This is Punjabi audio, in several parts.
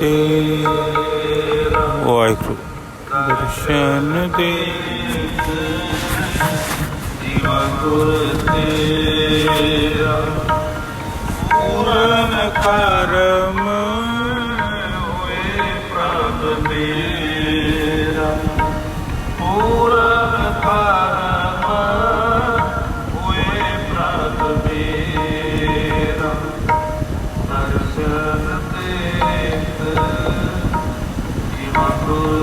ਤੇਰਾ ਵਾਹਿਗੁਰੂ। ਦਰਸ਼ਨ ਦੇ ਜੀਵਾ ਗੁਰ ਤੇਰਾ। ਪੂਰਨ ਕਰਮ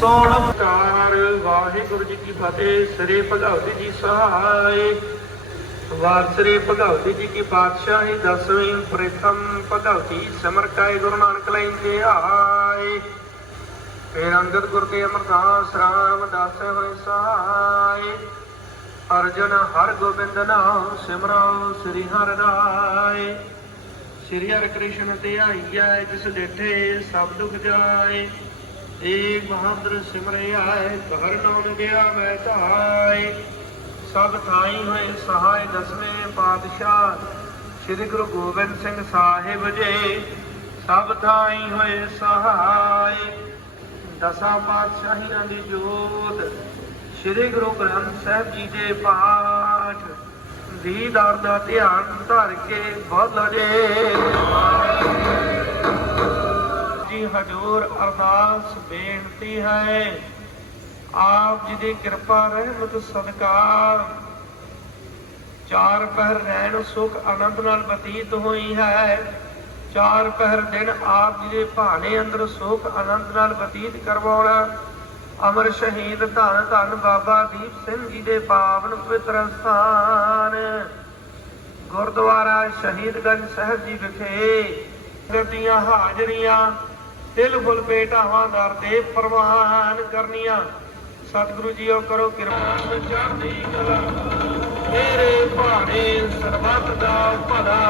ਸੋੜ ਕਾਰ ਵਾਹਿਗੁਰੂ ਜੀ ਕੀ ਫਤਿਹ, ਸ੍ਰੀ ਭਗਵਤੀ ਜੀ ਸਹਾਇ ਵਾਸਰੇ ਭਗਵਤੀ ਜੀ ਕੀ ਪਾਤਸ਼ਾਹੀ, ਦਸਵੀਂ ਪ੍ਰਥਮ ਭਗਵਤੀ ਸਿਮਰ ਗੁਰੂ ਨਾਨਕ ਲੈਂਦੇ ਆਏ। ਫਿਰ ਅੰਗਦ ਗੁਰ ਤੇ ਅਮਰਦਾਸ ਰਾਮ ਦਾਸ ਹੋਏ ਸਹਾਇ ਅਰਜਨ ਹਰ ਗੋਬਿੰਦ ਨਾਮ ਸਿਮਰੋ ਸ੍ਰੀ ਹਰਿ ਰਾਏ। ਸ੍ਰੀ ਹਰਿ ਕ੍ਰਿਸ਼ਨ ਤੇ ਆਈਐ, ਜਿਸ ਡੇਠੇ ਸਭ ਦੁਖ ਜਾਏ। ਏਕ ਬਹਾਦਰ ਸਿਮਰੇ ਆਏ ਹਰ ਨਾਮ ਗਿਆ ਮੈਂ ਧਾਏ। ਸਭ ਥਾਈ ਹੋਏ ਸਹਾਇ ਦਸਵੇਂ ਪਾਤਸ਼ਾਹ, ਸ੍ਰੀ ਗੁਰੂ ਗੋਬਿੰਦ ਸਿੰਘ ਸਾਹਿਬ ਜੀ। ਸਭ ਥਾਈ ਹੋਏ ਸਹਾਇ, ਦਸਾਂ ਪਾਤਸ਼ਾਹੀਆਂ ਦੀ ਜੋਤ। ਸ੍ਰੀ ਗੁਰੂ ਗ੍ਰੰਥ ਸਾਹਿਬ ਜੀ ਦੇ ਪਾਠ, ਦੀਦਾਰ ਦਾ ਧਿਆਨ ਧਰ ਕੇ ਬੋਲੋ ਜੇ ਜੀ। ਹਜੂਰ ਅਰਦਾਸ ਬੇਨਤੀ ਹੈ। ਆਪ ਜੀ ਦੀ ਕਿਰਪਾ, ਰਹਿਮਤ ਸਦਕਾ ਚਾਰ ਪਹਿਰ ਰਹਿਣ, ਸੁਖ, ਆਨੰਦ ਨਾਲ ਬਤੀਤ ਹੋਈ ਹੈ। ਚਾਰ ਪਹਿਰ ਦਿਨ ਆਪ ਜੀ ਦੇ ਭਾਣੇ ਅੰਦਰ ਸੁਖ, ਆਨੰਦ ਨਾਲ ਬਤੀਤ ਕਰਵਾਉਣਾ। ਅਮਰ ਸ਼ਹੀਦ ਧੰਨ ਧੰਨ ਬਾਬਾ ਦੀਪ ਸਿੰਘ ਜੀ ਦੇ ਪਾਵਨ ਪਵਿੱਤਰ ਸਥਾਨ। ਗੁਰਦੁਆਰਾ ਸ਼ਹੀਦਗੰਜ ਸਾਹਿਬ ਜੀ ਵਿਖੇ। ਗੱਦੀਆਂ ਹਾਜ਼ਰੀਆਂ। ਤਿਲ ਫੁੱਲ ਭੇਟਾਵਾਂ ਦਰ ਦੇ ਪ੍ਰਵਾਨ ਕਰਨੀਆਂ। ਸਤਿਗੁਰੂ ਜੀਓ ਕਰੋ ਕਿਰਪਾ। ਚੜ੍ਹਦੀ ਕਲਾ ਤੇਰੇ ਭਾਣੇ ਸਰਬੱਤ ਦਾ ਭਲਾ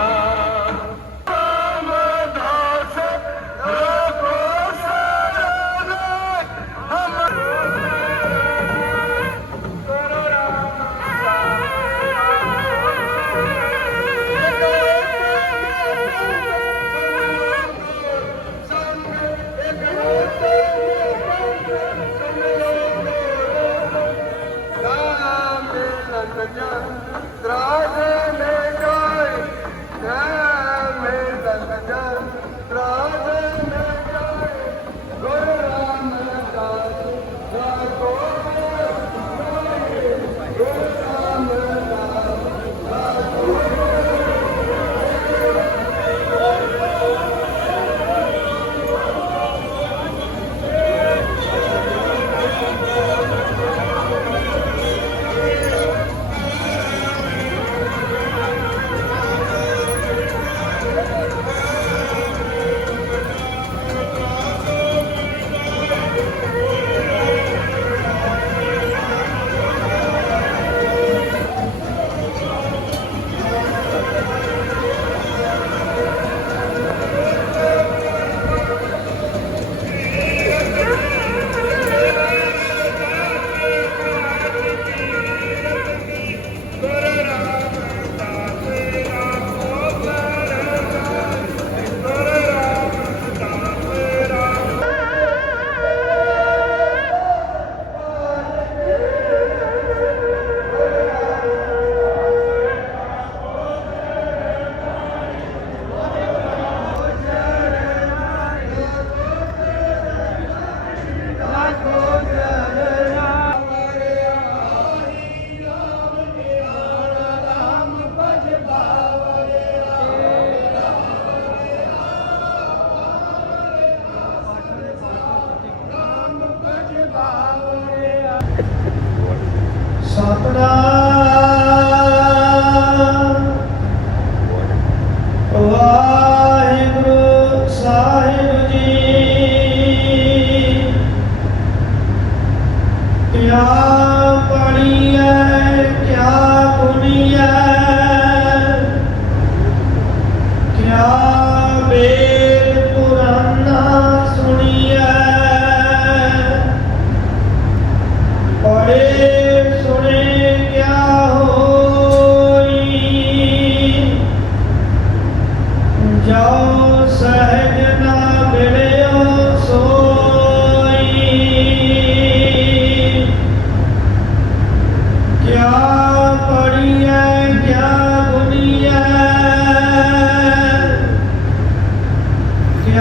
ਸਤਨਾਮ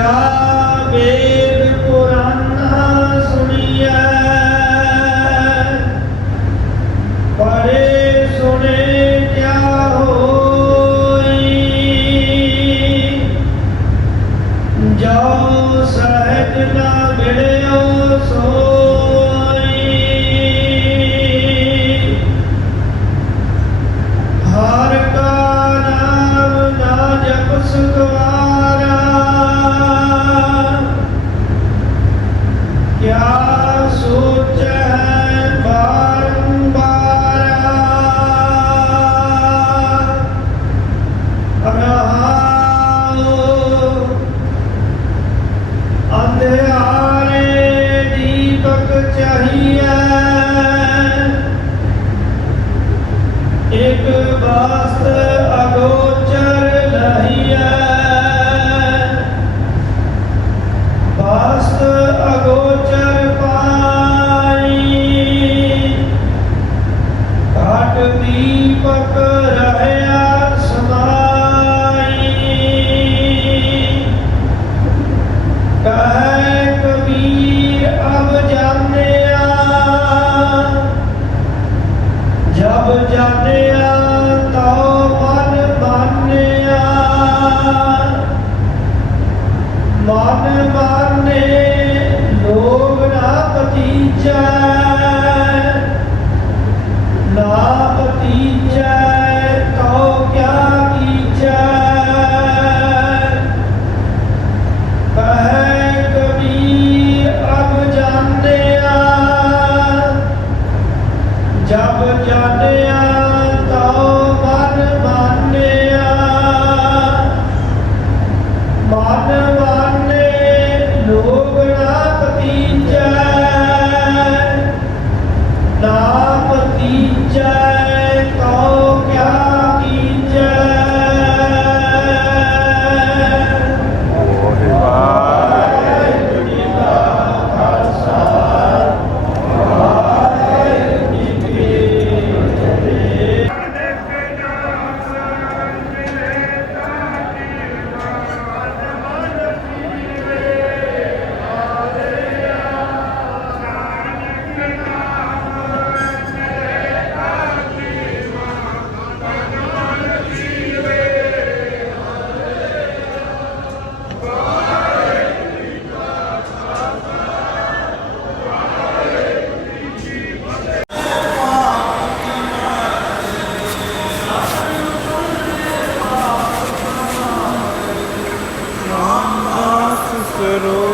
ਕਥਾ ਵੇਦ ਪੁਰਾਣਾ ਪਰੇ ਸੁਣੇ ਕਿਆ basta ਮਨ ਮਾਨੇ ਲੋਭ ਨਾ ਪਤੀਚਾ Mr.